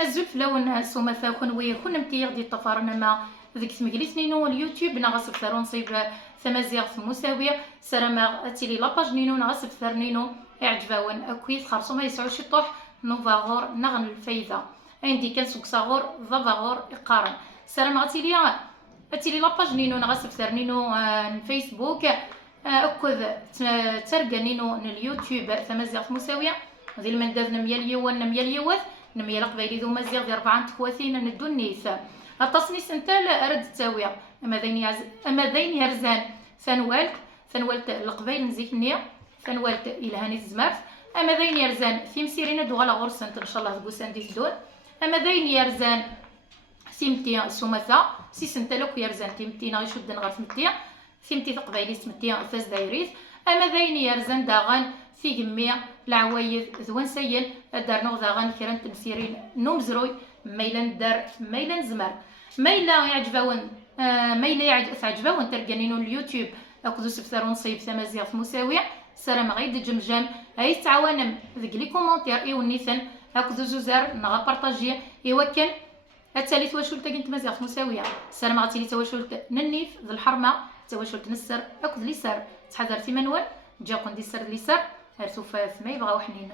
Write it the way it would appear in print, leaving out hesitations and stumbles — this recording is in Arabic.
الزلف لون سومثا كونوي كون متيغ دي الطفارنا ما ذيك تمقليس نينو اليوتيوب نغاس بثار نصيب ثمازيغ مساوية سرما تيلي لاباج نينو نغاس بثار نينو يعجباون اكويس خرصو ما يسعو شطوح نوفاغور نغن الفايدة عندي كان سوق صغور ضفاغور يقارن سرما تيلي لاباج نينو نغاس بثار نينو الفيسبوك اكوذ ترقى نينو اليوتيوب ثمازيغ مساوية ذي المنداذ نميال يوان نميال يوث نميال قبيلي ذو مزيغ ذي 4 تخواثين ندو النيث التصنيس نتال ارد تساوية اما ذين يرزان ثنوالت القبيل نزيك النية ثنوالت الهاني الزمارت اما ذين يرزان في مسيرين دو غالا غرسنت ان شاء الله ذكوسان دي تدون اما ذين يرزان سيمتي سومثا سنتالوك يرزان تيمتي نغي شدن غير ثمتيا سيمتي تقبيلي سمتيا فاز دايريث اما ذين يرزان داغان في جميع العوايد ذوان سيل دار نوضاغان كران تمسيرين نومزروي ميلان دار ميلان زمار ميلا يعجبون ميلا تعجبون ترقانينو اليوتيوب اكدو سبثار نصيب ثمازيغ مساوية سلام غيد جمجام اي تعاونم ذيك لي كومونتير ايو نيثن اكدو زوزار نغا بارطاجي ايوا كان التالي تواشلت كنت مزيغ مساوية سلام غاتيلي تواشلت ننيف ذي الحرمة تواشلت نسر اكد ليسر تحضر ثمانوال جاكون دي سر ليسر هرتو فاث ما يبغاو حنين